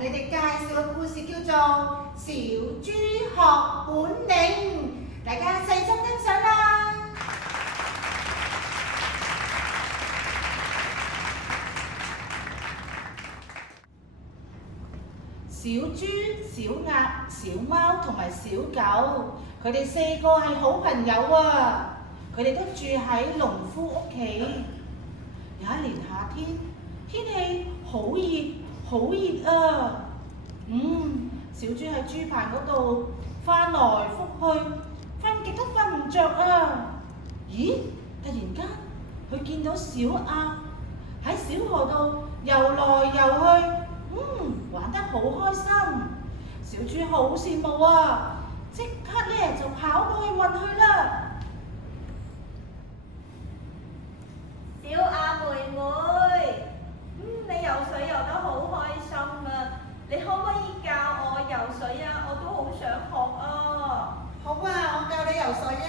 你哋介紹嘅故事叫做《小豬學本領》，大家細心欣賞啦！小豬、小鴨、小貓同埋小狗，佢哋4個係好朋友啊！佢哋都住喺農夫屋企。有一年夏天，天氣好熱，好熱啊！小豬喺豬棚嗰度翻來覆去，瞓極都瞓唔着啊！咦？突然間，佢見到小鴨喺小河度游來游去，玩得好開心。小豬好羨慕啊，即刻咧就跑過去問佢啦。小鴨妹妹，你游水游得好開心啊！你可唔可以教我游水啊？我都好想學啊！好啊，我教你游水啊！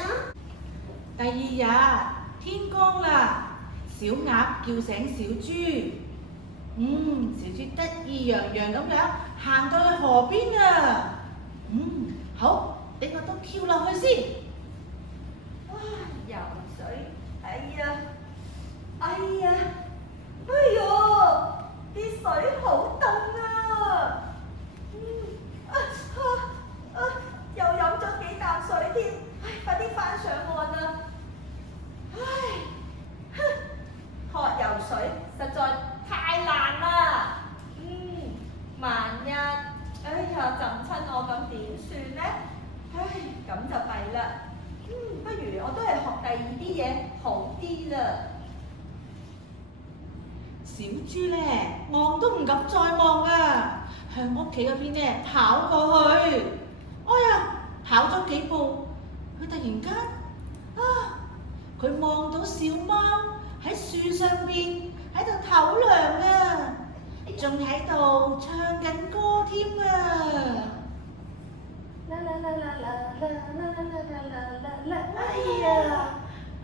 第二日天光啦，小鴨叫醒小豬。小豬得意洋洋咁樣行到去河邊啊！好，俾我都跳落去先。游水，哎呀，啲水好凍啊！又飲咗幾啖水添，快啲返上岸啊！學游水實在太難啦！萬一浸親我咁點算呢？咁就弊啦。不如我都係學第二啲嘢好啲啦。小豬咧望都唔敢再望啊，向屋企嗰邊咧跑過去。跑咗幾步，佢突然間佢望到小貓喺樹上邊喺度唞涼啊，仲喺度唱緊歌添啊！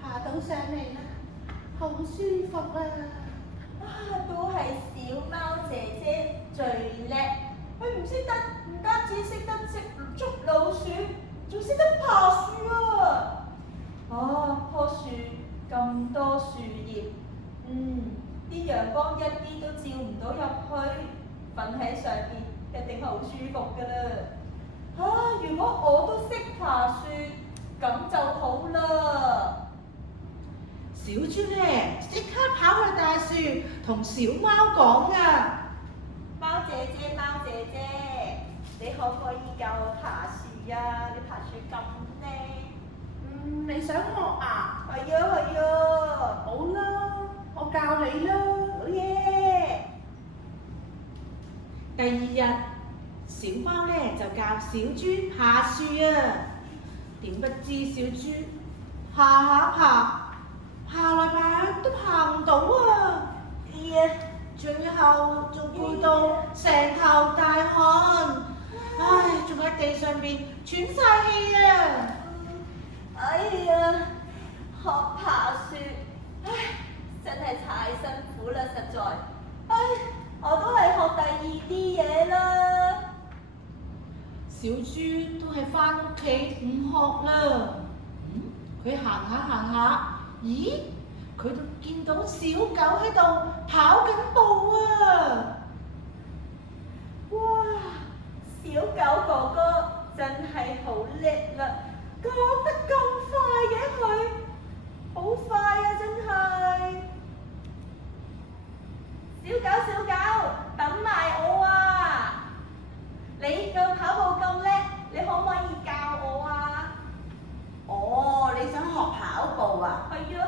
爬到上嚟啦，好舒服啊！都係小貓姐姐最叻，佢唔單止識得捉老鼠，仲識得爬樹啊！棵樹咁多樹葉，啲陽光一啲都照唔到入去，瞓喺上邊一定好舒服㗎啦！如果我都識爬樹，咁就好啦！小豬咧即刻跑去大樹同小貓講啊！貓姐姐，你可唔可以教我爬樹啊？你爬樹咁叻。你想學啊？係啊。好啦，我教你啦。好嘢！第二日，小貓咧就教小豬爬樹啊。點不知小豬爬來爬去都爬唔到啊！最後仲攰到成頭大汗，仲喺地上邊喘晒氣啊！學爬樹，真係太辛苦啦，實在。我都係學第二啲嘢啦。小豬都係返屋企唔學啦。佢行下，咦？佢就見到小狗喺度跑緊步啊！哇！小狗哥哥真係好叻啦，講得咁快嘅佢，好快啊真係！小狗，等埋我啊！你個跑步咁叻，你可唔可以教我啊？你想學跑步啊？係啊。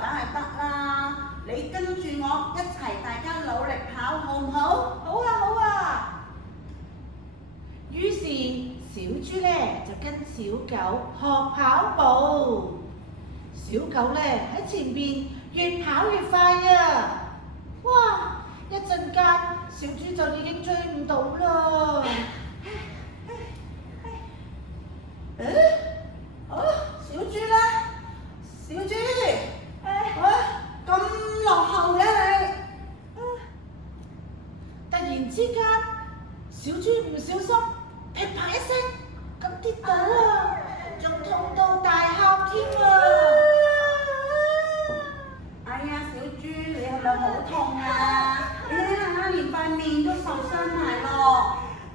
梗係得啦！你跟住我一齊，大家努力跑，好唔好？好啊！於是小豬咧就跟小狗學跑步，小狗咧喺前邊越跑越快啊！哇！一陣間小豬就已經追唔到啦。小豬咧，小豬，咁落後嘅你？突然然之間，小豬唔小心，噼啪一聲咁跌倒啊，仲痛到大喊添啊！哎呀，小豬，你係咪好痛啊？你睇下，連塊面都受傷埋咯。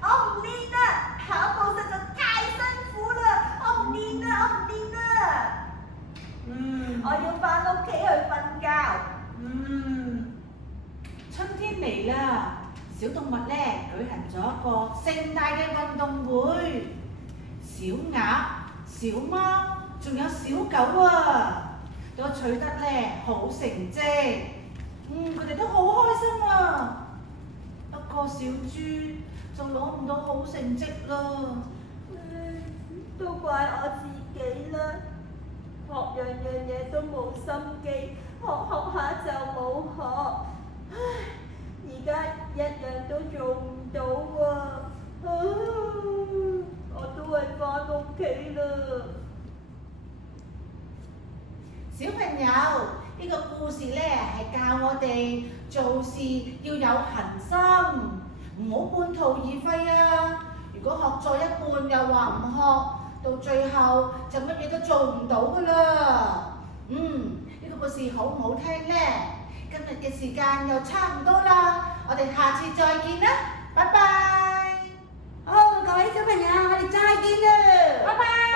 我唔練啦，跑步實在太辛苦啦，我唔練啦，我唔練啦。我要翻屋企去瞓覺。春天嚟啦，小動物咧舉行咗一個盛大嘅運動會，小鴨、小貓仲有小狗啊，都取得咧好成績。佢哋都好開心啊。不過小豬就攞唔到好成績啦。都怪我自己啦，學樣樣嘢都冇心機，學下就冇學。唉，而家一樣都做唔到喎。我都係翻屋企啦。小朋友，呢個故事咧係教我哋做事要有恒心，唔好半途而廢啊！如果學咗一半又話唔學，到最後就乜嘢都做唔到噶啦。呢個故事好唔好聽呢？今日嘅時間又差唔多啦，我哋下次再見啦，拜拜。好，各位小朋友，我哋再見啦，拜拜。